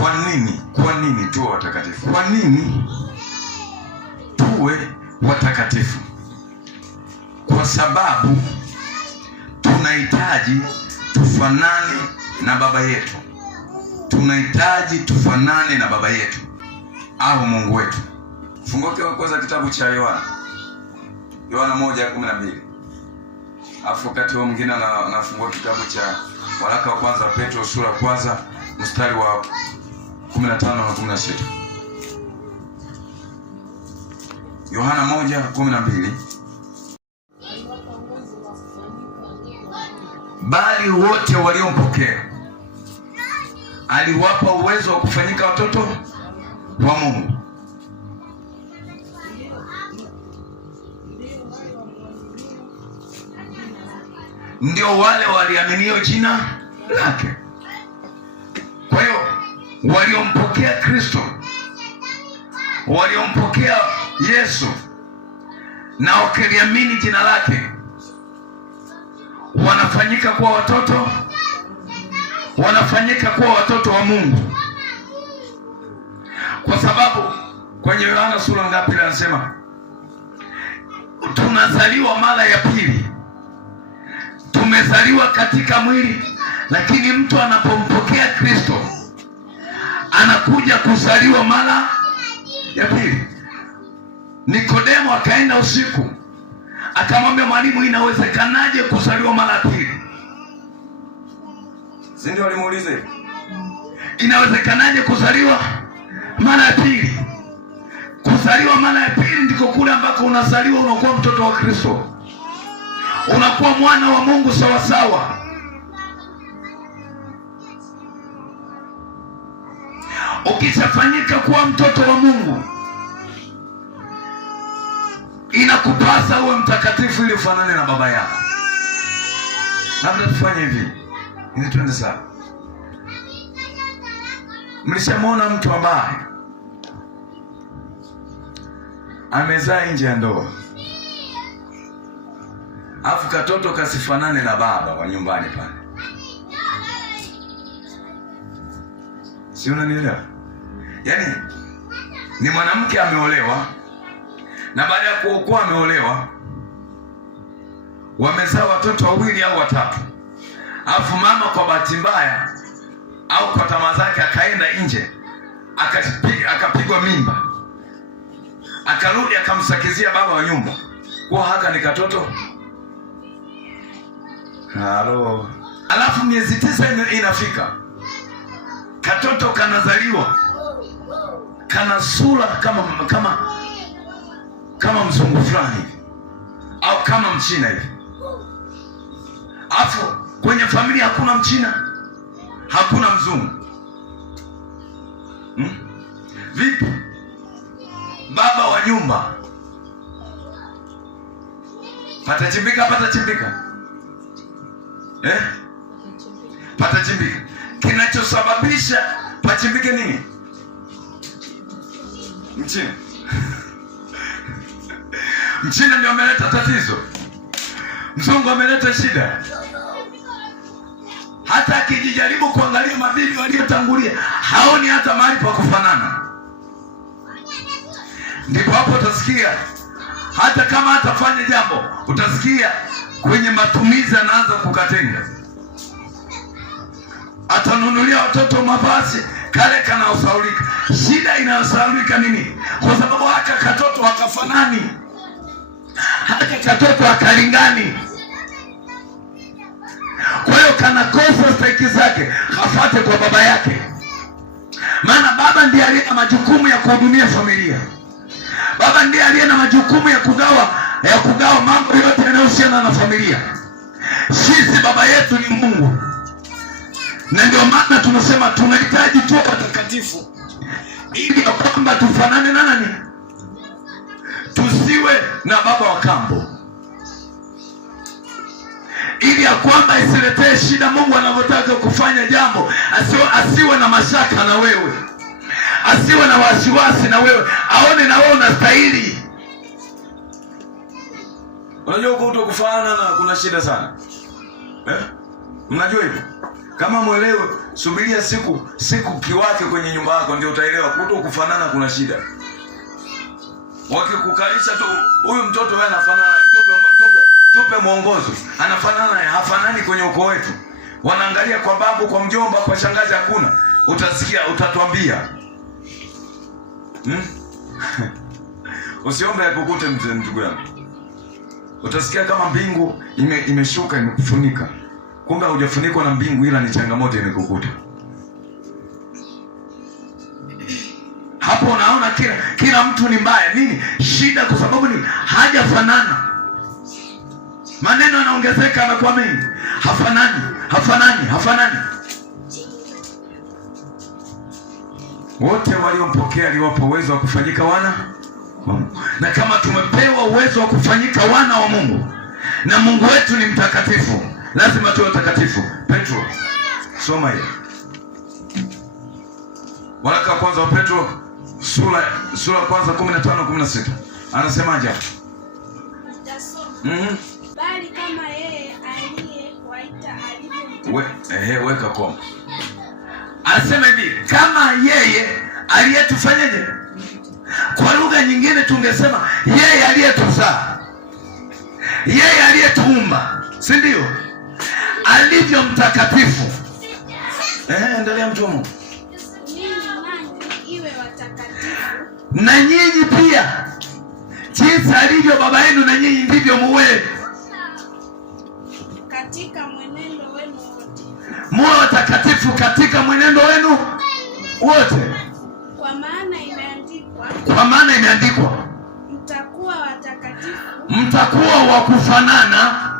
Kwa nini tuwe watakatifu? Kwa nini tuwe watakatifu? Kwa sababu tunahitaji tufanane na baba yetu. Tunahitaji tufanane na baba yetu au Mungu wetu. Funguke kwanza kitabu cha Yohana 1:12. Afu wakati huo mwingine anafungua kitabu cha waraka wa kwanza Petro sura kwanza mstari wa 15 na 16. Yohana 1:12. Bali wote waliompokea aliwapa uwezo wa kufanyika watoto wa Mungu. Ndio wale waliaminio jina lake. Kwa hiyo waliompokea Kristo, waliompokea Yesu na wakaliamini jina lake, wanafanyika kuwa watoto wa Mungu. Kwa sababu kwenye Yohana sura ngapi anasema tunazaliwa mara ya pili. Tumezaliwa katika mwili, lakini mtu anapompokea Kristo anakuja kuzaliwa mara ya pili. Nikodemo akaenda usiku akamwambia mwalimu, inawezekanaje kuzaliwa mara ya pili? Si ndio alimuuliza hivi? Inawezekanaje kuzaliwa mara ya pili? Kuzaliwa mara ya pili ndiko kule ambako unazaliwa, unakuwa mtoto wa Kristo, unakuwa mwana wa Mungu sawa sawa. Ukishafanyika kuwa mtoto wa Mungu, inakupasa uwe mtakatifu ili ufanane na baba yako. Labda tufanye hivi, ili tuende sawa. Mlishamwona mtu ambaye amezaa nje ya ndoa, afu katoto kasifanane na baba wa nyumbani pale? Si unanielewa? Yaani ni mwanamke ameolewa, na baada ya kuokoa ameolewa, wamezaa watoto wawili au watatu, afu mama kwa bahati mbaya au kwa tamaa zake akaenda nje akapigwa mimba, akarudi akamsakizia baba wa nyumba kwa haka ni katoto. Halo. Alafu miezi 9 inafika, katoto kanazaliwa, kana sura kama mzungu fulani au kama mchina hivi. Alafu kwenye familia hakuna mchina, hakuna mzungu. Vipi? Baba wa nyumba patachimbika? Patachimbika. Kinachosababisha pachimbike nini? Mchina. Mchina ndio ameleta tatizo, mzungu ameleta shida. Hata akijaribu kuangalia mabibi waliotangulia, haoni hata mahali pa kufanana. Ndipo hapo utasikia, hata kama atafanya jambo, utasikia kwenye matumizi anaanza kukatenga. Atanunulia watoto mavazi kale kanaosaulika. Shida inayosaulika nini? Kwa sababu haka katoto hakafanani, haka katoto hakalingani. Kwa hiyo kanakosa stahiki zake, hafate kwa baba yake. Maana baba ndiye aliye na majukumu ya kuhudumia familia. Baba ndiye aliye na majukumu ya kugawa mambo yote yanayohusiana na familia. Sisi baba yetu ni Mungu. Na ndio maana tunasema tunahitaji tuwe watakatifu ili ya kwamba tufanane na nani? Tusiwe na baba wa kambo, ili ya kwamba isiletee shida. Mungu anavyotaka kufanya jambo, asiwe na mashaka na wewe, asiwe na wasiwasi na wewe, aone na wewe unastahili. Unajua kuto kufanana kuna shida sana. Mnajua hivyo? Kama mwelewe, subiria siku kiwake kwenye nyumba yako ndio utaelewa. Kuto kufanana kuna shida. Wakikukalisha tu huyu mtoto wewe anafanana, tupe mwongozo. Anafanana hafanani kwenye ukoo wetu. Wanaangalia kwa babu, kwa mjomba, kwa shangazi hakuna. Utasikia, utatuambia. Usiombe yakukute mzee, ndugu yangu. Utasikia kama mbingu imeshuka imekufunika. Kumbe hujafunikwa na mbingu, ila ni changamoto imekukuta. Hapo unaona kila mtu ni mbaya. Nini shida? Kwa sababu ni hajafanana. Maneno yanaongezeka, yanakuwa mengi. Hafanani. Wote waliompokea aliwapa uwezo wa kufanyika wana wa Mungu. Na kama tumepewa uwezo wa kufanyika wana wa Mungu, na Mungu wetu ni mtakatifu, lazima tuwe watakatifu. Petro, soma hiyo. Waraka wa kwanza wa Petro sura kwanza 15-16. Anasemaje? Bali kama yeye aliyewaita alivyo. Weka koma. Anasema hivi, kama yeye aliyetufanyaje? Kwa lugha nyingine tungesema yeye aliyetuzaa, yeye aliyetuumba, si ndio? Alivyo mtakatifu. Endelea mtumu. Iwe watakatifu. Na nyinyi pia jinsi alivyo baba yenu, na nyinyi ndivyo muwe katika mwenendo wenu wote. Muwe watakatifu katika mwenendo wenu wote. Kwa maana imeandikwa, mtakuwa watakatifu, mtakuwa wa kufanana,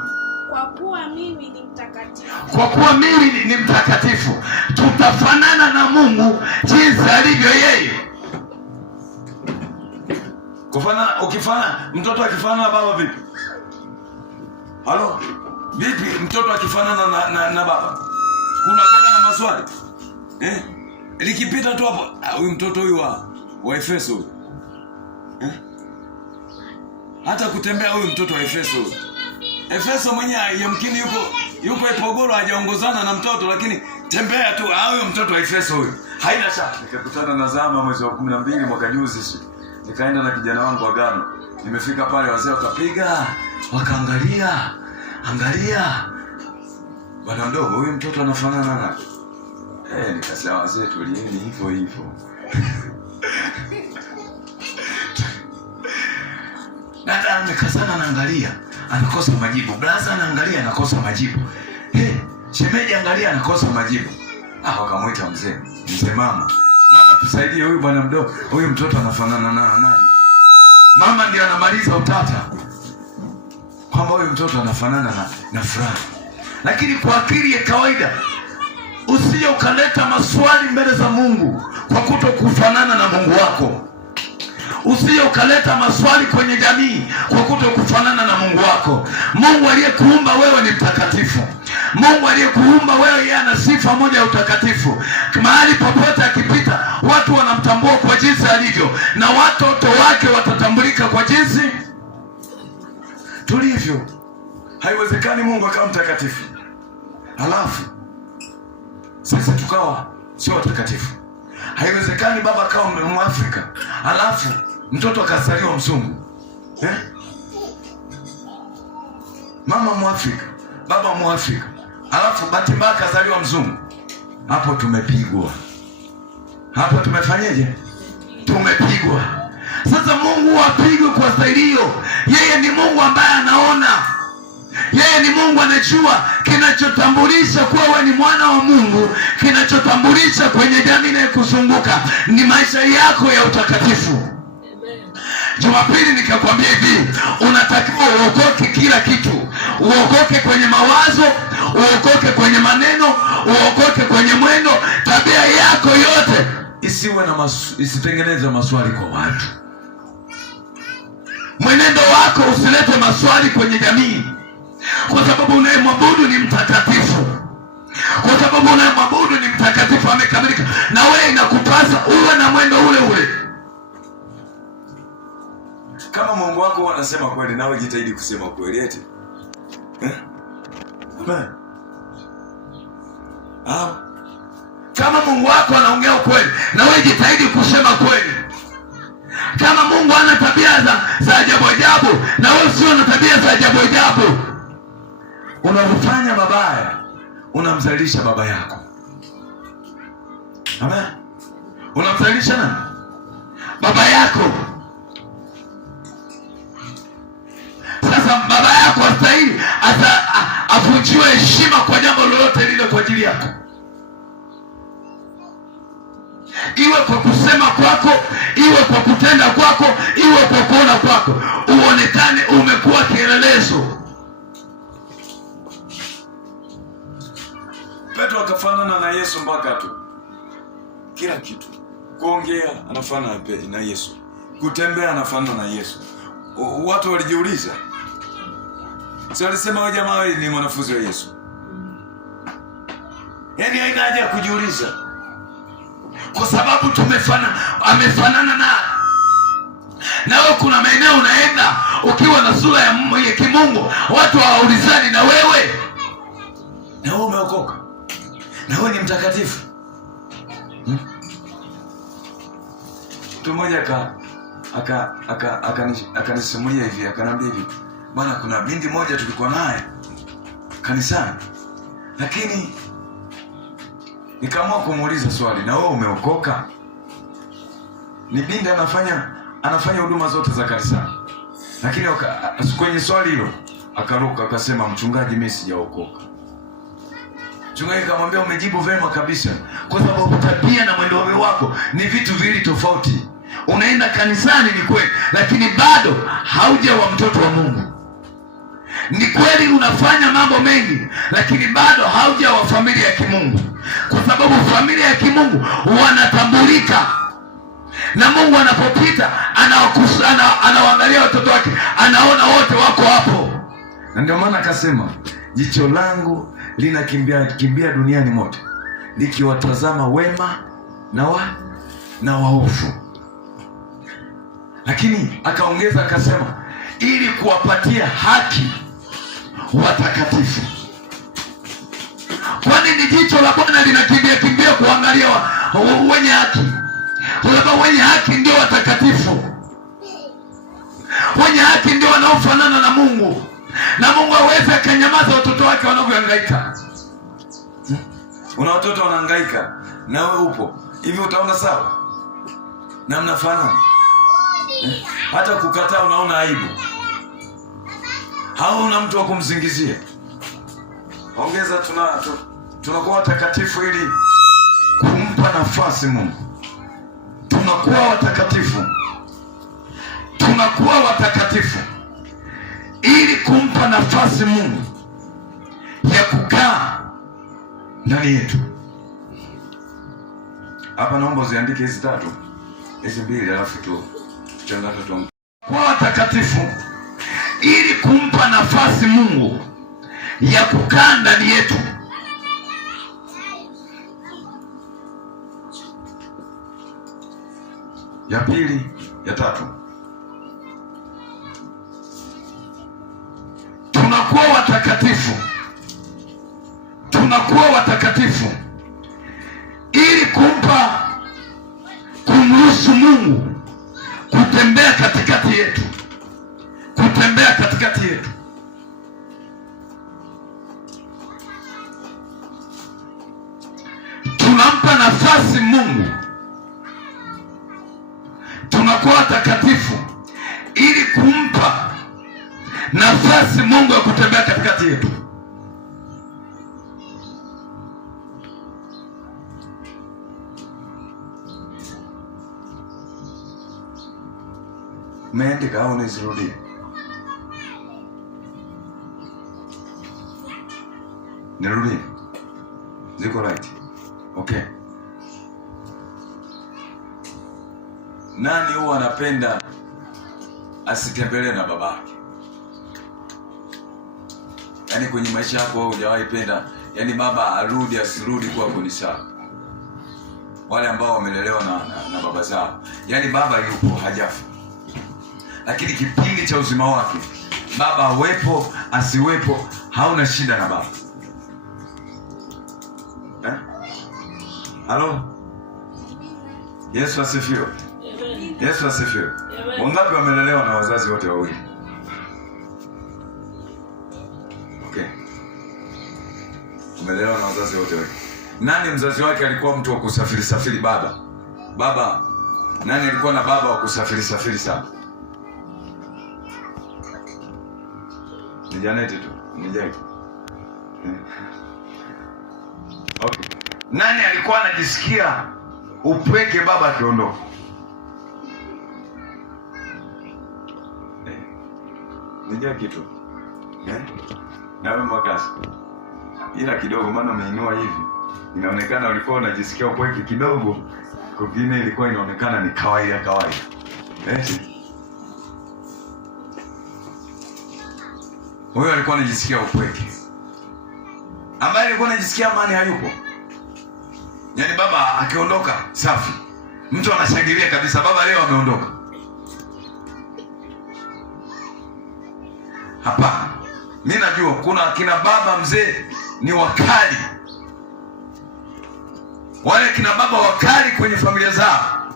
kwa kuwa mimi ni mtakatifu. Kwa kuwa mimi ni mtakatifu. Tutafanana na Mungu jinsi alivyo yeye. Kufanana, ukifanana, mtoto akifanana na baba vipi? Halo? Vipi mtoto akifanana na baba? Kuna kwenda na maswali? Likipita tu hapo, huyu mtoto huyu wa Efeso. Hata kutembea huyu mtoto wa Efeso mwenyewe yamkini yuko Ipogoro hajaongozana na mtoto, lakini tembea tu huyu mtoto wa Efeso huyu. Haina shaka. Nikakutana na Zama mwezi wa 12 mwaka juzi. Nikaenda na kijana wangu Agano. Nimefika pale, wazee wakapiga, wakaangalia. Bwana ndogo, huyu mtoto anafanana na nikasema wazee tulieni hivyo. Dada amekazana, anaangalia, anakosa majibu. Blaza anaangalia, anakosa majibu. Shemeji angalia, anakosa majibu. Wakamwita mzee, mama, tusaidie huyu bwana mdogo. Huyu mtoto anafanana na nani? Mama ndiye anamaliza utata kwamba huyu mtoto anafanana na fulani. Lakini kwa akili ya kawaida, usije ukaleta maswali mbele za Mungu kwa kutokufanana na Mungu wako. Usije ukaleta maswali kwenye jamii kwa kutokufanana na Mungu wako. Mungu aliyekuumba wewe ni mtakatifu. Mungu aliyekuumba wewe, yeye ana sifa moja ya utakatifu. Mahali popote akipita, watu wanamtambua kwa jinsi alivyo, na watoto wake watatambulika kwa jinsi tulivyo. Haiwezekani Mungu akawa mtakatifu halafu sisi tukawa sio watakatifu. Haiwezekani baba akawa Mwafrika halafu mtoto akazaliwa mzungu. Mama Mwafrika, baba Mwafrika, halafu bahati mbaya akazaliwa mzungu. Hapo tumepigwa. Hapo tumefanyaje? Tumepigwa. Sasa Mungu apigwe kwa staili hiyo. Yeye ni Mungu ambaye anaona. Yeye ni Mungu anajua kinachotambulisha kuwa wewe ni mwana wa Mungu. Kinachotambulisha kwenye jamii inayokuzunguka ni maisha yako ya utakatifu. Jumapili nikakwambia hivi, unatakiwa uokoke kila kitu. Uokoke kwenye mawazo, uokoke kwenye maneno, uokoke kwenye mwendo. Tabia yako yote isitengeneze maswali kwa watu. Mwenendo wako usilete maswali kwenye jamii, kwa sababu unayemwabudu ni mtakatifu. Kwa sababu unayemwabudu ni mtakatifu, amekamilika, na wewe inakupasa uwe na mwendo ule ule. Kama Mungu wako anasema kweli, nawe jitahidi kusema kweli eti. Kama Mungu wako anaongea ukweli, na wewe jitahidi kusema kweli. Kama Mungu ana tabia za ajabu ajabu, na wewe usio na tabia za ajabu ajabu, unafanya mabaya, unamzalisha baba yako. Amen. Unamzalisha nani? Baba yako. Sasa baba yako astahili avunjiwe heshima kwa jambo lolote lile kwa ajili yako, iwe kwa kusema kwako, iwe kwa kutenda kwako, iwe kwa kuona kwako, uonekane umekuwa kielelezo. Petro akafanana na Yesu mpaka tu kila kitu. Kuongea anafanana na Yesu, kutembea anafanana na Yesu. Watu walijiuliza, si walisema wewe jamaa wewe ni mwanafunzi wa Yesu? Yaani haina haja ya kujiuliza, kwa sababu amefanana na wewe. Kuna maeneo unaenda ukiwa na sura ya kimungu, watu hawaulizani na wewe, na wewe umeokoka, na wewe ni mtakatifu. Mtu mmoja akanisimulia hivi, akanambia hivi, bwana, kuna binti moja tulikuwa naye kanisani, lakini nikaamua kumuuliza swali, na wewe umeokoka? Ni binti anafanya huduma zote za kanisani, lakini kwenye swali hilo akaruka akasema, mchungaji, mimi sijaokoka. Mchungaji akamwambia, umejibu vema kabisa, kwa sababu tabia na mwendo wako ni vitu viwili tofauti. Unaenda kanisani ni kweli, lakini bado haujawa mtoto wa Mungu. Ni kweli unafanya mambo mengi, lakini bado haujawa familia ya kimungu, kwa sababu familia ya kimungu wanatambulika na Mungu. Anapopita anawaangalia watoto wake, anaona wote wako hapo. Na ndio maana akasema, jicho langu linakimbia duniani mote likiwatazama wema na waovu. Lakini akaongeza akasema, ili kuwapatia haki watakatifu. Kwani ni jicho la Bwana linakimbia kuangalia wenye haki, kwa sababu wenye haki ndio watakatifu. Wenye haki ndio wanaofanana na Mungu, na Mungu hawezi akanyamaza watoto wake wanavyohangaika. Una watoto wanahangaika na wewe upo hivi, utaona sawa na mnafanana? Hata kukataa unaona aibu, hauna mtu wa kumsingizia. Ongeza, tunakuwa watakatifu ili kumpa nafasi Mungu. Tunakuwa watakatifu ili kumpa nafasi Mungu ya kukaa ndani yetu. Hapa naomba uziandike hizi tatu, hizi mbili, alafu tuchanganye tu. Kwa watakatifu ili kumpa nafasi Mungu ya kukaa ndani yetu. Ya pili, ya tatu, tunakuwa watakatifu ili kumruhusu Mungu kutembea katikati yetu. Tunampa nafasi Mungu, tunakuwa watakatifu ili kumpa nafasi Mungu ya kutembea katikati yetu. Umeandika au nizirudie? Nirudie? Ziko right? Okay. Nani huwa anapenda asitembelee na babake? Yaani kwenye maisha yako wewe hujawahi penda, yaani baba arudi asirudi kwako ni sawa. Wale ambao wamelelewa na baba zao, yaani baba yupo hajafa, lakini kipindi cha uzima wake baba awepo asiwepo hauna shida na baba. Halo? Yesu asifiwe. Yesu asifiwe. Wangapi wamelelewa na wazazi wote wawili? Okay. Wamelelewa na wazazi wote wawili. Nani mzazi wake alikuwa mtu wa kusafiri safiri? Baba. Nani alikuwa na baba wa kusafiri safiri sana? Ni Janeti tu. Ni Jaki. Okay. Nani alikuwa anajisikia upweke baba akiondoka? Ni Jaki tu. Na wewe Makasi. Ila kidogo maana umeinua hivi. Inaonekana ulikuwa unajisikia upweke kidogo. Kwingine ilikuwa inaonekana ni kawaida. Huyo alikuwa anajisikia upweke. Ambaye alikuwa anajisikia amani hayupo. Yaani baba akiondoka safi, mtu anashangilia kabisa, baba leo ameondoka. Hapana. Mimi najua kuna kina baba mzee ni wakali. Wale kina baba wakali kwenye familia zao.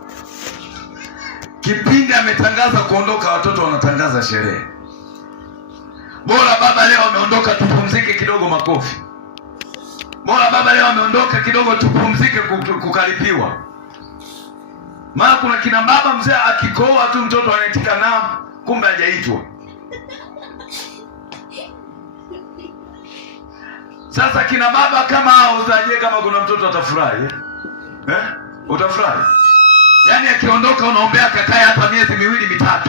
Kipindi ametangaza kuondoka, watoto wanatangaza sherehe. Bora baba leo ameondoka, tupumzike kidogo, makofi. Bora baba leo ameondoka kidogo, tupumzike, kukaripiwa. Maana kuna kina baba mzee akikoa tu mtoto anaitika naam, kumbe hajaitwa. Sasa kina baba kama hao utaje kama kuna mtoto atafurahi? Utafurahi? Yaani akiondoka unaombea kakae hata miezi 2-3.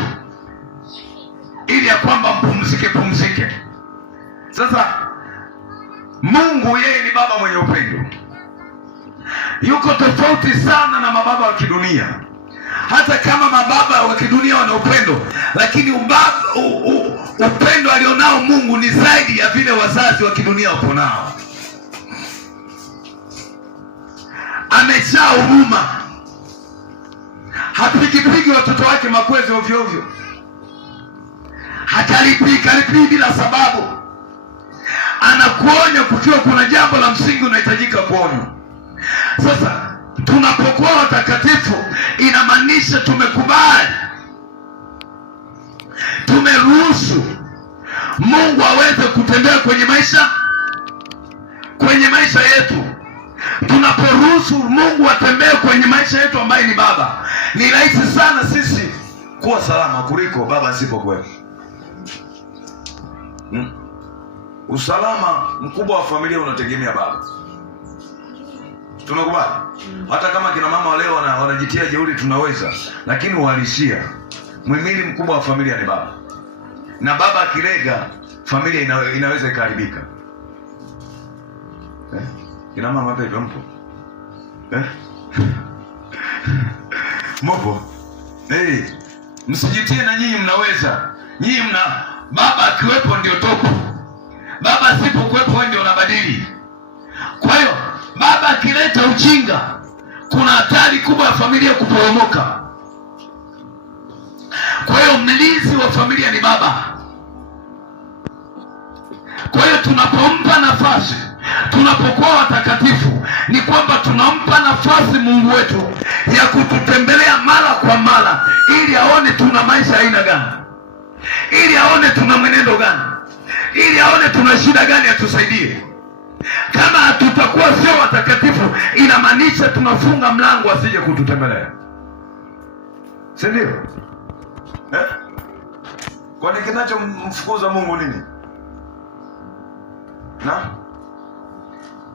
Ili ya kwamba pumzike. Sasa Mungu yeye ni baba mwenye upendo. Yuko tofauti sana na mababa wa kidunia. Hata kama mababa wa kidunia wana upendo, lakini upendo alionao Mungu ni zaidi ya vile wazazi wa kidunia wako nao. Amejaa huruma. Hapigi watoto wake makwezi ovyo ovyo. Hakalipii bila sababu. Anakuonya kukiwa kuna jambo la msingi unahitajika kuonywa. Sasa tunapokuwa watakatifu inamaanisha tumekubali, tumeruhusu Mungu aweze kutembea kwenye maisha yetu. Tunaporuhusu Mungu atembee kwenye maisha yetu ambaye ni baba, ni rahisi sana sisi kuwa salama kuliko baba asipokuwepo. Usalama mkubwa wa familia unategemea baba. Tunakubali? Hata kama kina mama leo wanajitia jeuri tunaweza, lakini uhalisia muhimili mkubwa wa familia ni baba. Na baba akilega, familia inaweza ikaharibika. Kina mama pepe mpo? Mpo? Msijitie na nyinyi mnaweza. Baba akiwepo ndio topu. Baba asipokuwepo ndio unabadili. Kwa hiyo baba akileta ujinga, kuna hatari kubwa ya familia kuporomoka. Kwa hiyo mlinzi wa familia ni baba. Kwa hiyo tunapompa nafasi, tunapokuwa watakatifu, ni kwamba tunampa nafasi Mungu wetu ya kututembelea mara kwa mara, ili aone tuna maisha aina gani, ili aone tuna mwenendo gani, ili aone tuna shida gani, atusaidie. Kama hatutakuwa sio watakatifu, inamaanisha tunafunga mlango asije kututembelea. Si ndio? Kwani kinachomfukuza Mungu nini?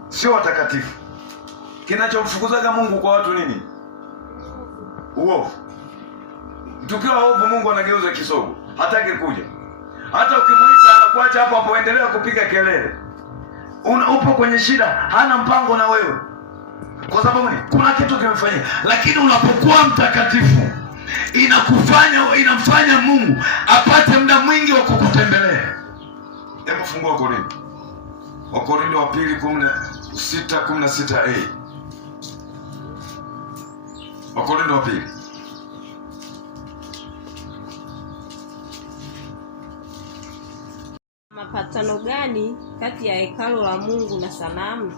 Sio watakatifu. Kinachomfukuzaga Mungu kwa watu nini? Uovu. Tukiwa ovu Mungu anageuza kisogo. Hataki kuja. Hata ukimuita anakuacha hapo endelea kupiga kelele. Upo kwenye shida, hana mpango na wewe. Kwa sababu ni kuna kitu kimefanyika. Lakini unapokuwa mtakatifu, inamfanya Mungu apate muda mwingi wa kukutembelea. Hebu fungua Korintho. Wakorintho wa pili 16:16a. Wakorintho wa pili. Mapatano gani kati ya hekalu la Mungu na sanamu?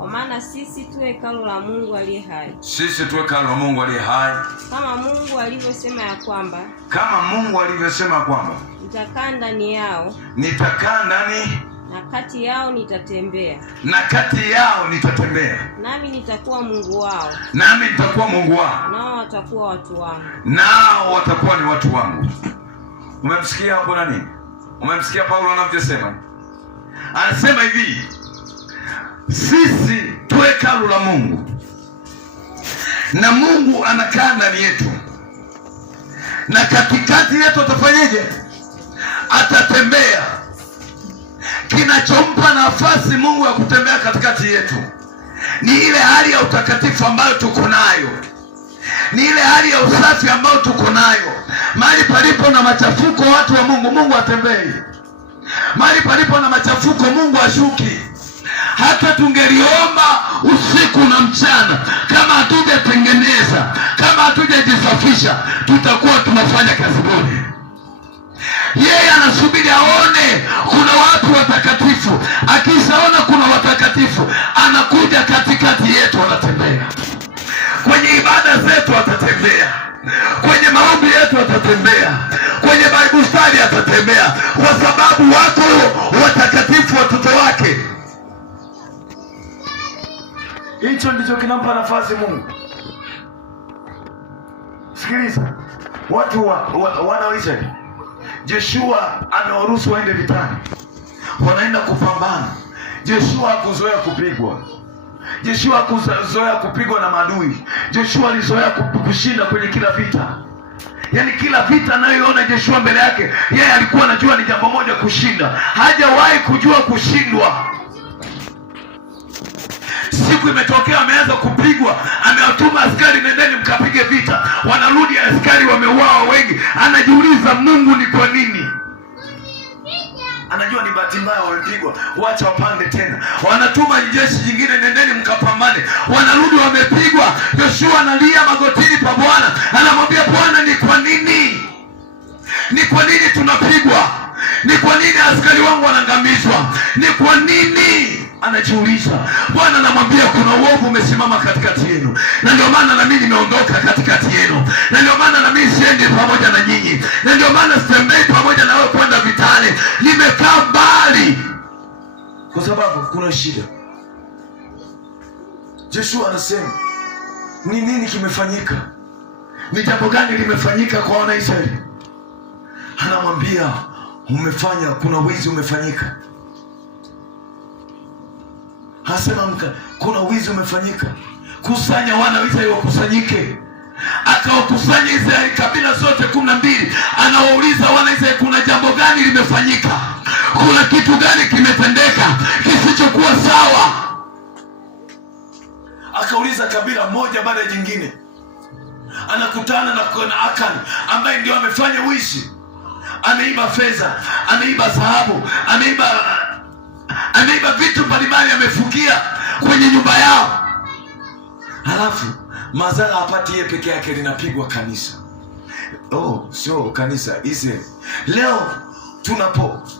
Kwa maana sisi tu hekalu la Mungu aliye hai. Sisi tu hekalu la Mungu aliye hai. Kama Mungu alivyosema ya kwamba. Kama Mungu alivyosema kwamba. Nitakaa ndani yao. Nitakaa ndani. Na kati yao nitatembea. Na kati yao nitatembea. Nami nitakuwa Mungu wao. Nami nitakuwa Mungu wao. Nao watakuwa watu wangu. Nao watakuwa ni watu wangu. Umemsikia hapo nani? Umemsikia Paulo anavyosema? Anasema hivi, sisi tu hekalu la Mungu, na Mungu anakaa ndani yetu, na katikati yetu atafanyeje? Atatembea. Kinachompa nafasi Mungu ya kutembea katikati yetu ni ile hali ya utakatifu ambayo tuko nayo, ni ile hali ya usafi ambayo tuko nayo. Mahali palipo na machafuko, watu wa Mungu, Mungu atembei. Mahali palipo na machafuko, Mungu ashuki. Hata tungeliomba usiku na mchana, kama hatujatengeneza, kama hatujajisafisha, tutakuwa tunafanya kazi bure. Yeye anasubiri aone kuna watu watakatifu. Akishaona kuna watakatifu, anakuja katikati yetu, anatembea kwenye ibada zetu, atatembea kwenye maombi yetu, atatembea kwenye Bible study, atatembea, kwa sababu wako watakatifu, watoto wake. Hicho ndicho kinampa nafasi Mungu. Sikiliza, watu wanaoisha Joshua amewaruhusu waende vitani, wanaenda kupambana. Joshua hakuzoea kupigwa. Joshua hakuzoea kupigwa na maadui. Joshua alizoea kushinda kwenye kila vita. Yaani kila vita anayoona Joshua mbele yake, yeye alikuwa anajua ni jambo moja, kushinda. Hajawahi kujua kushindwa. Siku imetokea ameanza kupigwa, amewatuma askari, nendeni mkapige vita. Wanarudi askari wameuawa wengi. Anajiuliza, Mungu ni kwa nini? Anajua ni bahati mbaya wamepigwa, wacha wapande tena. Wanatuma jeshi jingine, nendeni mkapambane. Wanarudi wamepigwa. Joshua analia magotini pa Bwana, anamwambia Bwana, ni kwa nini? Ni kwa nini tunapigwa? Ni kwa nini askari wangu wanaangamizwa? Ni kwa nini? Anajiuliza. Bwana anamwambia kuna uovu umesimama katikati yenu, na ndio maana na mimi nimeondoka katikati yenu, na ndio maana na mimi siendi pamoja na nyinyi, na ndio maana sitembei pamoja na wewe kwenda vitani. Nimekaa mbali kwa sababu kuna shida. Joshua anasema, ni nini kimefanyika? Ni jambo gani limefanyika kwa Wanaisraeli? Anamwambia, kuna wizi umefanyika. Hasema kuna wizi umefanyika. Kusanya wana wa Israeli wakusanyike. Akawakusanya Israeli kabila zote 12. Anawauliza wana Israeli, kuna jambo gani limefanyika? Kuna kitu gani kimetendeka kisichokuwa sawa? Akauliza kabila moja baada ya jingine. Anakutana na Akan ambaye ndio amefanya wizi. Ameiba fedha, ameiba dhahabu, ameiba vitu mbalimbali, amefukia kwenye nyumba yao. Halafu mazala hapati yeye peke yake, linapigwa kanisa. Sio kanisa Israeli. Leo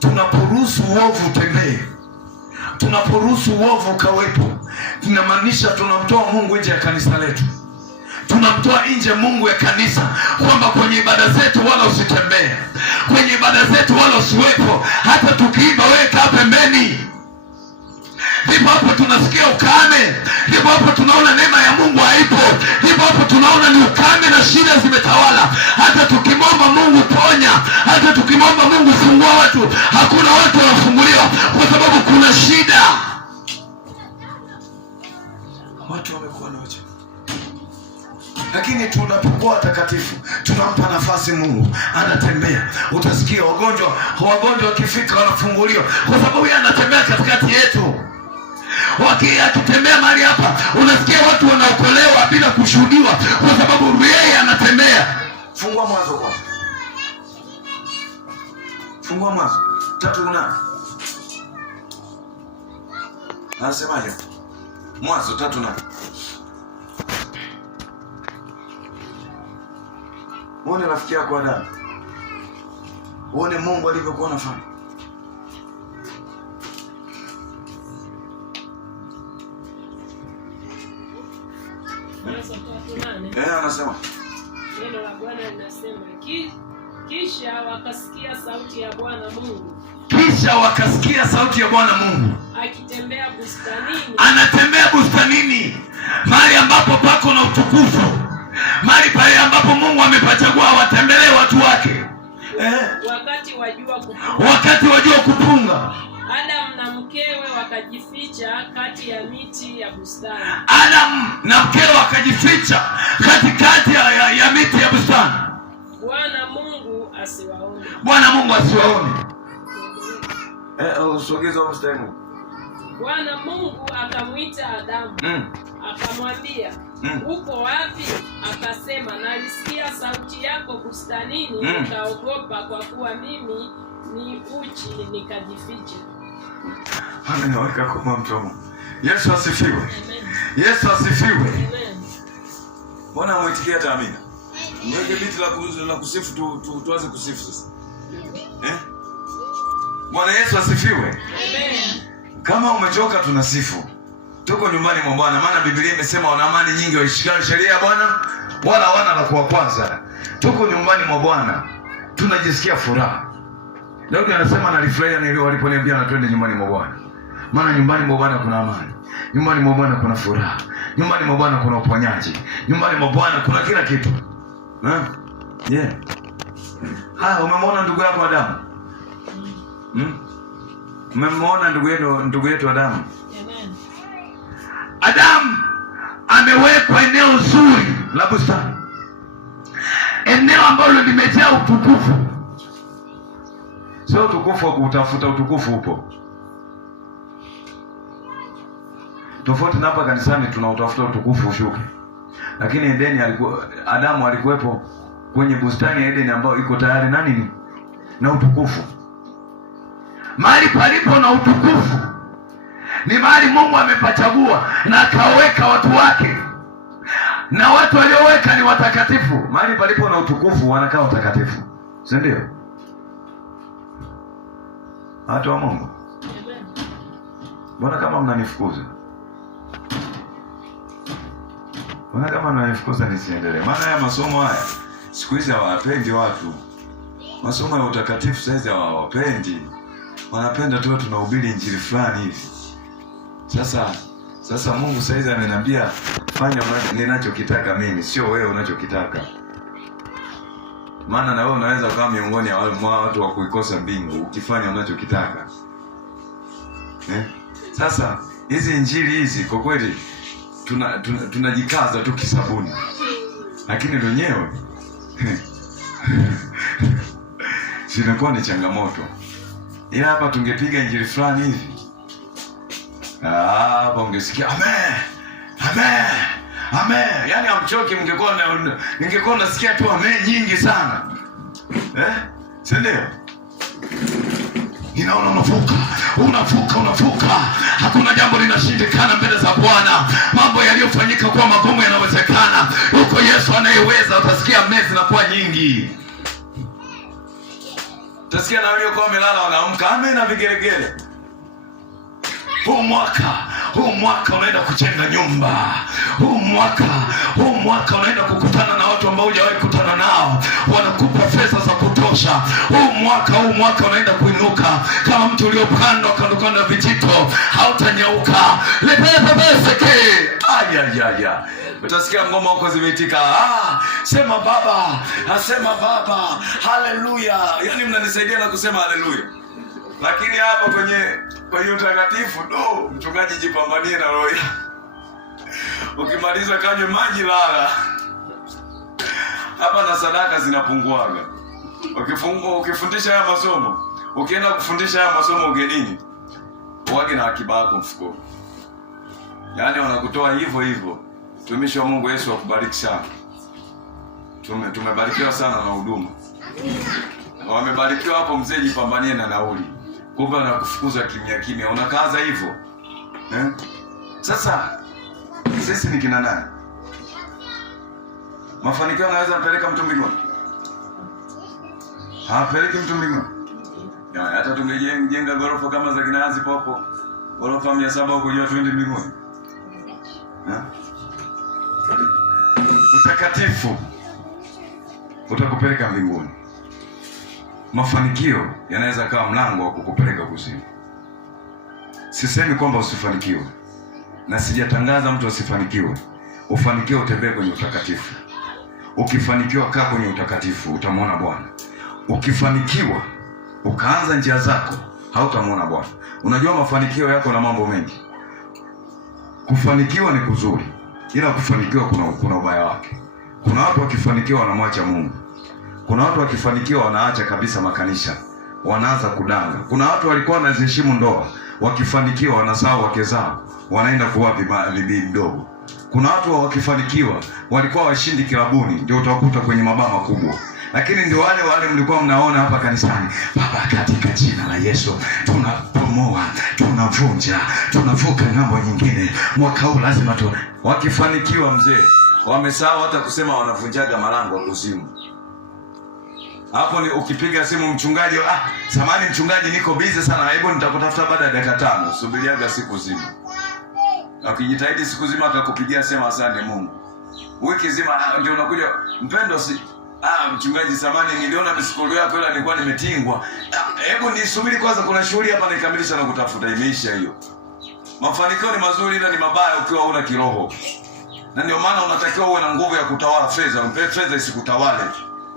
tunaporuhusu uovu utembee, tunaporuhusu uovu ukawepo, tunamaanisha tunamtoa Mungu nje ya kanisa letu. Tunamtoa nje Mungu ya kanisa, kwamba kwenye ibada zetu wala usitembee, kwenye ibada zetu wala usiwepo. Hata tukiimba, wewe kaa pembeni. Ndipo hapo tunasikia ukame, ndipo hapo tunaona neema ya Mungu haipo, ndipo hapo tunaona ni ukame na shida zimetawala. Hata tukimwomba Mungu ponya, hata tukimwomba Mungu fungua watu, hakuna watu wanafunguliwa, kwa sababu kuna shida. Watu wamekuwa na ucha. Lakini tunapokuwa watakatifu, tunampa nafasi Mungu, anatembea. Utasikia wagonjwa wakifika wanafunguliwa, kwa sababu yeye anatembea katikati yetu. Akitembea mahali hapa, unasikia watu wanaokolewa bila kushuhudiwa, kwa sababu yeye anatembea. Fungua Mwanzo kwanza. Fungua Mwanzo 3:8. Anasemaje? Mwanzo 3:8. Muone rafiki yako Adamu. Uone Mungu alivyokuwa anafanya. 8. Anasema Neno la Bwana linasema kisha wakasikia sauti ya Bwana Mungu. Kisha wakasikia sauti ya Bwana Mungu Akitembea bustanini. Anatembea bustanini, mahali ambapo pako na utukufu, mahali pale ambapo Mungu amepachagua watembelee watu wake. Wakati wa jua kupunga. Adam na mkewe wakajificha kati ya miti ya bustani. Adam na mkewe wakajificha katikati ya miti ya bustani. Bwana Mungu asiwaone. Bwana Mungu asiwaone. Usogeza mstari. Bwana Mungu akamwita Adamu. Akamwambia, uko wapi? Akasema, nalisikia sauti yako bustanini, nikaogopa kwa kuwa mimi ni uchi, nikajificha. Anaweka kama mtomo. Yesu asifiwe. Amen. Yesu asifiwe. Amen. Bwana amuitikia hata amina. Mweke biti la kusifu tuanze kusifu sasa. Bwana Yesu asifiwe. Amen. Kama umechoka tunasifu. Tuko nyumbani mwa Bwana, maana Biblia imesema wana amani nyingi waishikao sheria ya Bwana wala hawana la kuwakwaza. Tuko nyumbani mwa Bwana, tunajisikia furaha. Daudi anasema nalifurahia waliponiambia na twende nyumbani mwa Bwana. Maana nyumbani mwa Bwana kuna amani. Nyumbani mwa Bwana kuna furaha. Nyumbani mwa Bwana kuna uponyaji. Nyumbani mwa Bwana kuna kila kitu. Umemwona ndugu yako Adamu? Umemwona ndugu yetu Adamu? Amen. Adamu amewekwa eneo zuri la bustani, eneo ambalo limejaa utukufu. Sio utukufu wa kutafuta, utukufu upo. Tofauti na hapa kanisani tunautafuta utukufu ushuke. Lakini Edeni Adamu alikuwepo kwenye bustani ya Edeni ambayo iko tayari na nini? Na utukufu. Mahali palipo na utukufu ni mahali Mungu amepachagua na akaweka watu wake, na watu walioweka ni watakatifu. Mahali palipo na utukufu wanakaa watakatifu, si ndio? Watu wa Mungu. Mbona kama mnanifukuza? Mbona kama mnanifukuza nisiendelee? Maana haya masomo haya siku hizi hawapendi watu. Masomo ya utakatifu sasa hizi hawapendi. Wanapenda tu tunahubiri injili fulani hivi. Sasa Mungu sasa hizi ananiambia fanya ninachokitaka mimi, sio wewe unachokitaka. Maana na wewe unaweza kuwa miongoni mwa watu wa kuikosa mbingu ukifanya unachokitaka. Sasa hizi injili hizi kwa kweli tunajikaza tu kisabuni. Lakini wenyewe sinakuwa ni changamoto. Ila hapa tungepiga injili fulani hivi. Hapa ungesikia amen. Amen. Amen. Yaani amchoki ningekuwa nasikia tu amen nyingi sana. Si ndio? Inaona unavuka. Hakuna jambo linashindikana mbele za Bwana. Mambo yaliyofanyika kuwa magumu yanawezekana. Huko Yesu anayeweza, utasikia amen zinakuwa nyingi. Utasikia na waliokuwa wamelala wanaamka amen na vigelegele. Huu mwaka unaenda kujenga nyumba. Huu mwaka unaenda kukutana na watu ambao hujawahi kukutana nao. Wanakupa fedha za kutosha. Huu mwaka unaenda kuinuka kama mtu uliopandwa kando ya vijito, hautanyauka. Lebebebeseke. Aya. Utasikia ngoma huko zimeitika. Sema baba, asema baba. Haleluya. Yaani mnanisaidia na kusema haleluya. Lakini hapa kwenye utakatifu mchungaji jipambanie na roho. Ukimaliza kanywe maji lala. Hapa na sadaka zinapunguaga. Ukifundisha haya masomo, ukienda kufundisha haya masomo ugenini, uwage na akiba yako mfuko. Yaani wanakutoa hivyo. Tumishi wa Mungu Yesu akubariki sana. Tumebarikiwa sana na huduma. Wamebarikiwa hapo, mzee jipambanie na nauli. Kumbe anakufukuza kimya. Unakaza hivyo. Sasa sisi ni kina nani? Mafanikio yanaweza kupeleka mtu mbinguni? Hapeleki mtu mbinguni. Hata tungejenga gorofa kama za kinazi popo. Gorofa 700 huko juu twende mbinguni. Utakatifu utakupeleka mbinguni. Mafanikio yanaweza kawa mlango wa kukupeleka kuzimu. Sisemi kwamba usifanikiwe, na sijatangaza mtu asifanikiwe. Ufanikiwe, utembee kwenye utakatifu. Ukifanikiwa, kaa kwenye utakatifu, utamwona Bwana. Ukifanikiwa ukaanza njia zako, hautamwona Bwana. Unajua mafanikio yako na mambo mengi. Kufanikiwa ni kuzuri, ila kufanikiwa kuna ubaya wake. Kuna watu wakifanikiwa wanamwacha Mungu. Kuna watu wakifanikiwa wanaacha kabisa makanisa, wanaanza kudanga. Kuna watu walikuwa wanaziheshimu ndoa, wakifanikiwa wanasahau wake zao, wanaenda kuoa bibi mdogo. Kuna watu wakifanikiwa walikuwa washindi kilabuni, ndio utakuta kwenye mabaa makubwa. Lakini ndio wale mlikuwa mnaona hapa kanisani, Baba, katika jina la Yesu tunapomoa, tunavunja, tunavuka ngambo nyingine. Mwaka huu lazima tu. Wakifanikiwa mzee, wamesahau hata kusema wanavunjaga malango ya kuzimu. Hapo ni ukipiga simu mchungaji, samani mchungaji, niko busy sana, hebu nitakutafuta baada ya dakika 5. Subiriaga siku zima. Ukijitahidi siku zima akakupigia, sema asante Mungu. Wiki zima ndio unakuja, mpendo, mchungaji, samani niliona misikolo yako ila nilikuwa nimetingwa. Hebu nisubiri kwanza, kuna shughuli hapa nikamilisha na kutafuta, imeisha hiyo. Mafanikio ni mazuri ila ni mabaya ukiwa una kiroho. Na ndio maana unatakiwa uwe na nguvu ya kutawala fedha. Fedha isikutawale.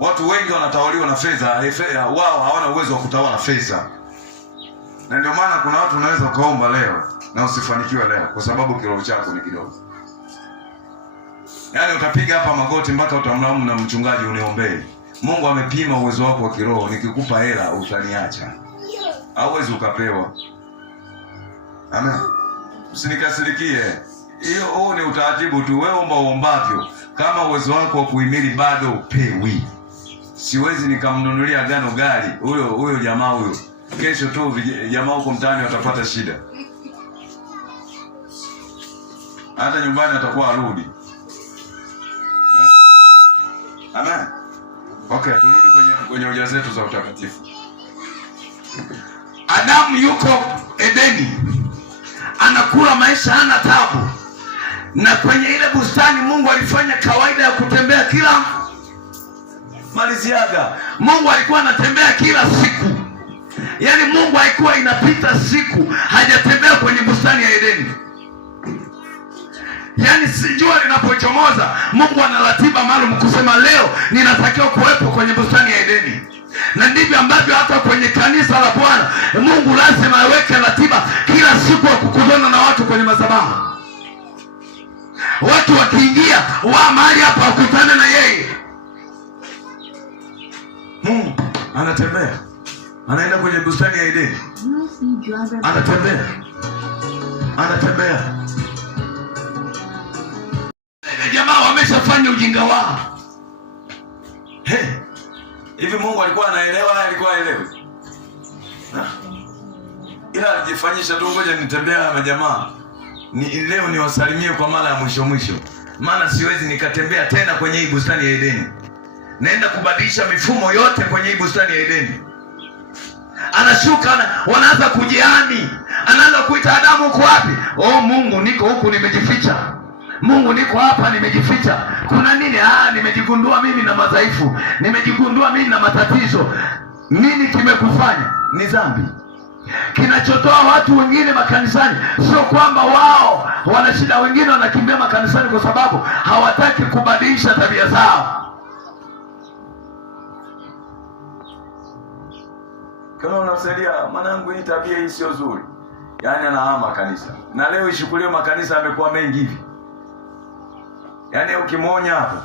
Watu wengi wanatawaliwa na fedha, wao hawana uwezo wa kutawala fedha. Na ndio maana kuna watu unaweza kuomba leo na usifanikiwe leo kwa sababu kiroho chako ni kidogo. Yaani utapiga hapa magoti mpaka utamlaumu na mchungaji, uniombee. Mungu amepima uwezo wako wa kiroho, nikikupa hela utaniacha. Hauwezi ukapewa. Amen. Usinikasirikie. Huo ni utaratibu tu, wewe omba uombavyo. Kama uwezo wako wa kuhimili bado upewi. Siwezi nikamnunulia Agano gari huyo jamaa huyo. Kesho tu jamaa huko mtaani watapata shida. Hata nyumbani atakuwa arudi. Amen. Okay, turudi kwenye hoja zetu za utakatifu. Adamu yuko Edeni, anakula maisha, hana tabu. Na kwenye ile bustani Mungu alifanya kawaida ya kutembea kila maliziaga. Mungu alikuwa anatembea kila siku. Yaani Mungu haikuwa inapita siku hajatembea kwenye bustani ya Edeni. Yaani jua linapochomoza Mungu ana ratiba maalum kusema leo ninatakiwa kuwepo kwenye bustani ya Edeni. Na ndivyo ambavyo hata kwenye kanisa la Bwana Mungu lazima aweke ratiba kila siku ya kukutana na watu kwenye madhabahu. Watu wakiingia mahali hapa wakutane na yeye. Mungu anatembea. Anaenda kwenye bustani ya Edeni. Anatembea. Jamaa wameshafanya ujinga wao. Hivi Mungu alikuwa anaelewa, alikuwa haelewi? Ila alijifanyisha tu, ngoja nitembea na jamaa. Leo niwasalimie kwa mara ya mwisho. Maana siwezi nikatembea tena kwenye hii bustani ya Edeni. Naenda kubadilisha mifumo yote kwenye hii bustani ya Edeni. Anashuka, wanaanza kujihami. Anaanza kuita Adamu, uko wapi? Mungu, niko huku nimejificha. Mungu, niko hapa nimejificha. Kuna nini? Nimejigundua mimi na madhaifu. Nimejigundua mimi na matatizo. Nini kimekufanya? Ni dhambi. Kinachotoa watu wengine makanisani sio kwamba wao wana shida, wengine wanakimbia makanisani kwa sababu hawataki kubadilisha tabia zao. Kama unamsaidia mwanangu, hii tabia hii sio nzuri, yaani anahama kanisa. Na leo ishukuliwe makanisa yamekuwa mengi hivi. Yaani ukimwonya hapo,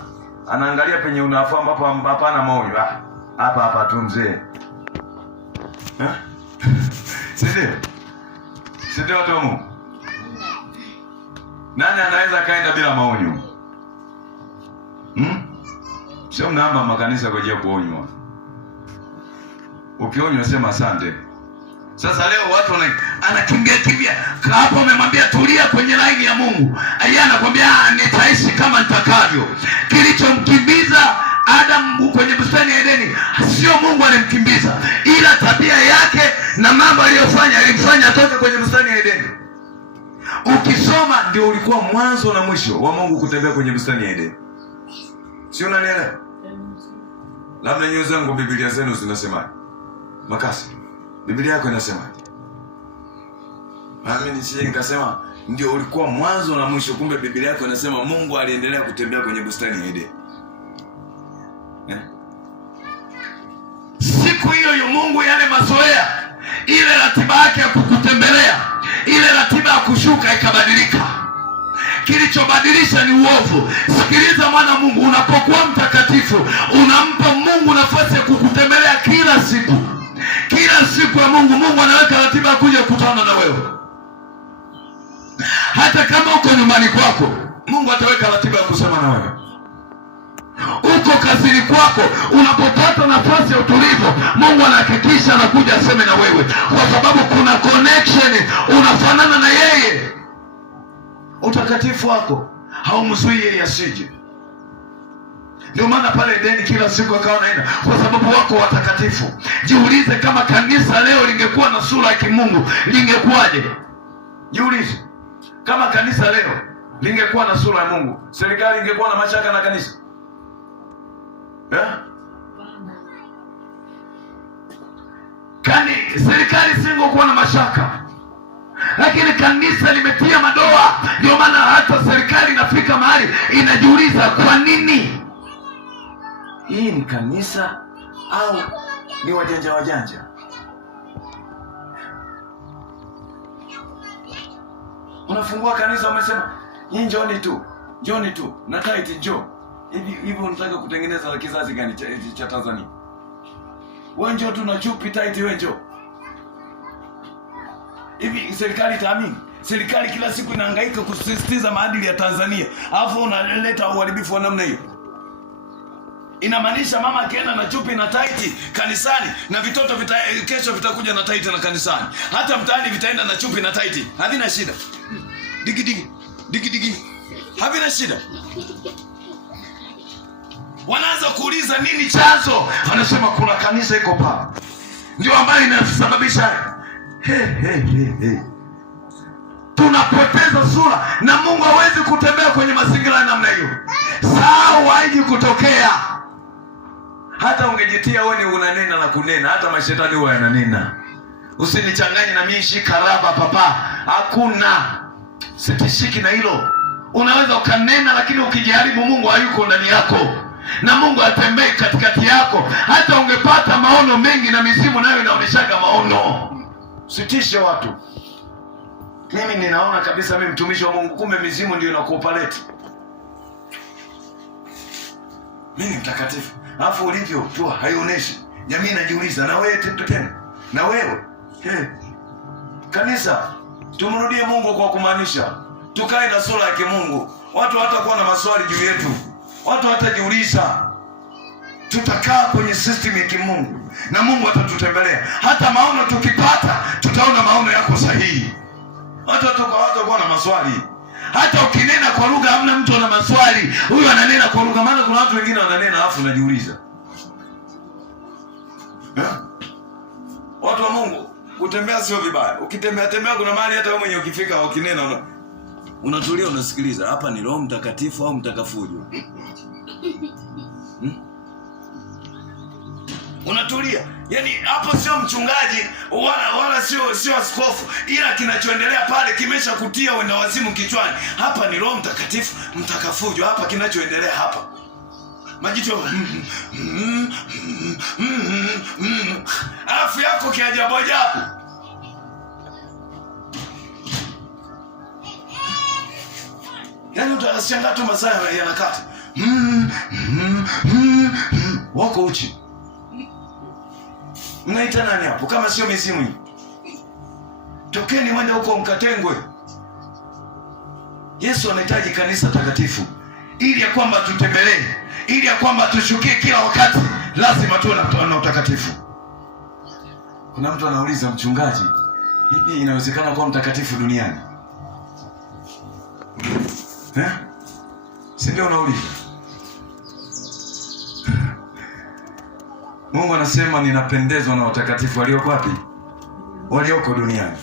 anaangalia penye unafaa ambapo hapana maonyo. Hapa tu mzee. Sisi watu wa Mungu. Nani anaweza kaenda bila maonyo? Sio mnaamba makanisa kwa ajili ya kuonywa. Ukionywa sema asante. Sasa leo watu anakimbia. Hapo umemwambia tulia kwenye laini ya Mungu. Yeye anakuambia nitaishi kama nitakavyo. Kilichomkimbiza Adam kwenye bustani ya Edeni sio Mungu alimkimbiza, ila tabia yake na mambo aliyofanya alimfanya atoke kwenye bustani ya Edeni. Ukisoma ndio ulikuwa mwanzo na mwisho wa Mungu kutembea kwenye bustani ya Edeni. Si unanielewa? Labda nyoyo zangu Biblia zenu zinasemaje? Makasi, Biblia yako inasemaje? Mimi nisije nikasema ndio ulikuwa mwanzo na mwisho, kumbe Biblia yako inasema Mungu aliendelea kutembea kwenye bustani ya Edeni. Siku hiyo Mungu yale mazoea, ile ratiba yake ya kukutembelea, ile ratiba ya kushuka ikabadilika. Kilichobadilisha ni uovu. Sikiliza mwana Mungu, unapokuwa mtakatifu unampa Mungu nafasi ya kukutembelea kila siku. Kila siku ya Mungu anaweka ratiba ya kuja kukutana na wewe. Hata kama uko nyumbani kwako, Mungu ataweka ratiba ya kusema na wewe. Uko kazini kwako, unapopata nafasi ya utulivu, Mungu anahakikisha anakuja aseme na wewe, kwa sababu kuna connection, unafanana na yeye. Utakatifu wako haumzuii yeye asije. Ndio maana pale Edeni kila siku akawa naenda, kwa sababu wako watakatifu. Jiulize, kama kanisa leo lingekuwa na sura ya kimungu lingekuwaje? Jiulize, kama kanisa leo lingekuwa na sura ya Mungu, serikali ingekuwa na mashaka na kanisa? Serikali singekuwa na mashaka, lakini kanisa limetia madoa. Ndio maana hata serikali inafika mahali inajiuliza, kwa nini? Hii ni kanisa au ni wajanja? Unafungua kanisa umesema, "Nyinyi njoni tu na tight njoo." Hivi unataka kutengeneza kizazi gani cha Tanzania? Wewe njoo tu na chupi tight, wewe njoo. Hivi serikali itaamini? Serikali kila siku inahangaika kusisitiza maadili ya Tanzania, alafu unaleta uharibifu wa namna hiyo. Inamaanisha mama akienda na chupi na tight kanisani, na vitoto kesho vitakuja na tight na kanisani. Hata mtaani vitaenda na chupi na tight. Havina shida. Digi. Havina shida. Wanaanza kuuliza nini chanzo? Wanasema kuna kanisa iko pale. Ndio ambayo inasababisha tunapoteza sura, na Mungu hawezi kutembea kwenye mazingira ya namna hiyo. Sawa, haiji kutokea. Hata ungejitia wewe ni unanena na kunena, hata mashetani huwa yananena. Usinichanganye na mimi shikaraba papa. Hakuna. Sitishiki na hilo. Unaweza ukanena, lakini ukijaribu Mungu hayuko ndani yako, na Mungu atembei katikati yako. Hata ungepata maono mengi, na mizimu nayo inaoneshaga maono. Sitishe watu. Mimi ninaona kabisa mimi mtumishi wa Mungu, kumbe mizimu ndio inakuopaleti. Mimi mtakatifu, alafu ulivyo tu haionyeshi. Jamii najiuliza, na wewe tena? Na wewe? Kanisa, tumrudie Mungu kwa kumaanisha. Tukae na sura ya kimungu. Watu hatakuwa na maswali juu yetu. Watu hatajiuliza. Tutakaa kwenye system ya kimungu na Mungu atatutembelea. Hata maono tukipata, tutaona maono yako sahihi. Watu watakuwa na maswali. Hata ukinena kwa lugha hamna mtu ana maswali. Huyu ananena kwa lugha, maana kuna watu wengine wananena alafu unajiuliza. Watu wa Mungu, kutembea sio vibaya. Ukitembea kuna mahali hata wewe mwenyewe ukifika ukinena unatulia, unasikiliza. Hapa ni Roho Mtakatifu au mtakafujo? Unatulia. Yaani hapo sio mchungaji wala sio askofu, ila kinachoendelea pale kimesha kutia wenda wazimu kichwani. Hapa ni Roho Mtakatifu, mtakafujo. Hapa kinachoendelea hapa. Majito afu yako kiajabu ajabu. Yaani utashangaa tu masaa yanakata. Wako uchi. Mnaita nani hapo kama sio mizimu hii? Tokeni mwende huko mkatengwe. Yesu anahitaji kanisa takatifu, ili ya kwamba tutembelee, ili ya kwamba tushukie kila wakati. Lazima tuwe na utakatifu. Kuna mtu anauliza, mchungaji, hivi inawezekana kuwa mtakatifu duniani? Si ndio unauliza? Mungu anasema ninapendezwa na watakatifu walioko wapi? Walioko duniani.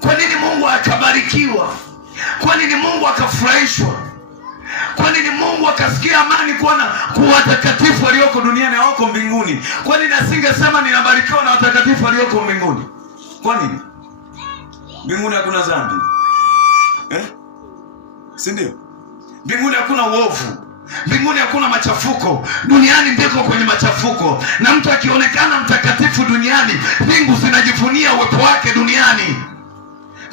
Kwa nini Mungu akabarikiwa? Kwa nini Mungu akafurahishwa? Kwa Kwa nini Mungu akasikia amani kuona kuwa watakatifu walioko duniani hawako mbinguni? Kwa nini asingesema ninabarikiwa na watakatifu walioko mbinguni? Kwa nini? Mbinguni hakuna dhambi. Si ndio? Mbinguni hakuna uovu. Mbinguni hakuna machafuko. Duniani ndiko kwenye machafuko. Na mtu akionekana mtakatifu duniani, mbingu zinajivunia uwepo wake duniani.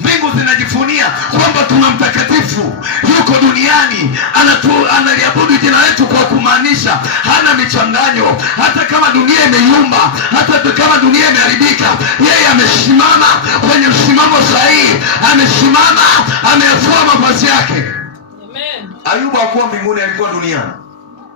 Mbingu zinajivunia kwamba tuna mtakatifu yuko duniani, analiabudu jina letu kwa kumaanisha hana michanganyo. Hata kama dunia imeyumba, hata kama dunia imeharibika, yeye amesimama kwenye msimamo sahihi, amesimama, ameyafua mavazi yake. Amen. Ayubu hakuwa mbinguni, alikuwa duniani.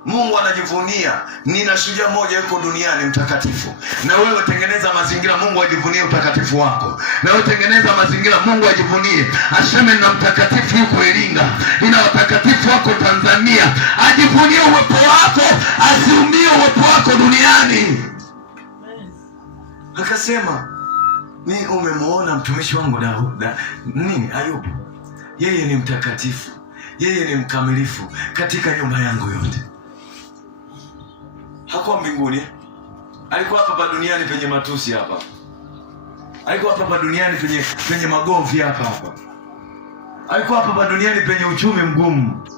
Mungu anajivunia, nina shujaa moja yuko duniani mtakatifu. Na wewe tengeneza mazingira Mungu ajivunie utakatifu wako. Na wewe tengeneza mazingira Mungu ajivunie, aseme na mtakatifu yuko Iringa, nina watakatifu wako Tanzania. Ajivunie uwepo wako, asiumie uwepo wako duniani. Akasema, ni umemwona mtumishi wangu Ayubu, yeye ni mtakatifu, yeye ni mkamilifu katika nyumba yangu yote. Hakuwa mbinguni, alikuwa hapa duniani penye matusi hapa. Alikuwa hapa duniani penye magomvi hapa. Alikuwa hapa duniani penye uchumi mgumu.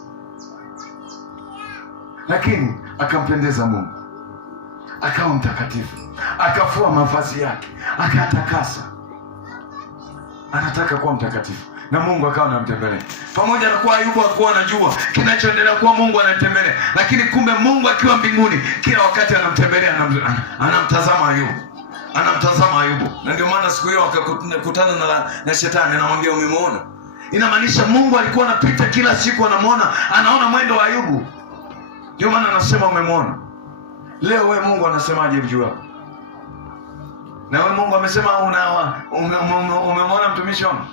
Lakini akampendeza Mungu. Akawa mtakatifu. Akafua mavazi yake, akatakasa. Anataka kuwa mtakatifu. Na Mungu akawa anamtembelea. Pamoja na kuwa Ayubu hakuwa anajua kinachoendelea, kuwa Mungu anamtembelea, lakini kumbe Mungu akiwa mbinguni kila wakati anamtembelea, anamtazama Ayubu. Anamtazama Ayubu. Na ndio maana siku hiyo akakutana na shetani, anamwambia umemwona? Inamaanisha Mungu alikuwa anapita kila siku, anaona mwendo wa Ayubu. Ndio maana anasema umemwona. Leo wewe Mungu anasemaje juu yako? Na wewe Mungu amesema umemwona mtumishi wangu?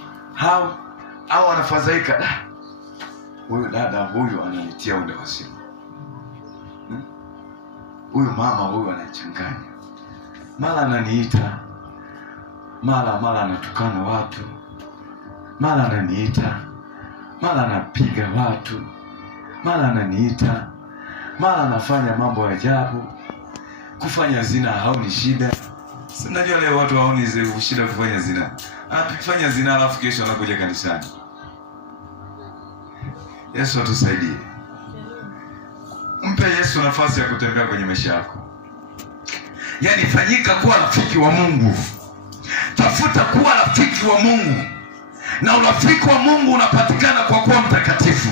Au anafadhaika, huyu dada huyu ananitia udawazimu, huyu mama huyu anachanganya, mara ananiita, mara anatukana watu, mara ananiita, mara anapiga watu, mara ananiita, mara anafanya mambo ya ajabu. Kufanya zina haoni shida. Unajua leo watu haoni shida kufanya zina. Anafanya zina alafu kesho anakuja kanisani. Yesu atusaidie. Mpe Yesu nafasi ya kutembea kwenye maisha yako. Yaani fanyika kuwa rafiki wa Mungu. Tafuta kuwa rafiki wa Mungu. Na urafiki wa Mungu unapatikana kwa kuwa mtakatifu.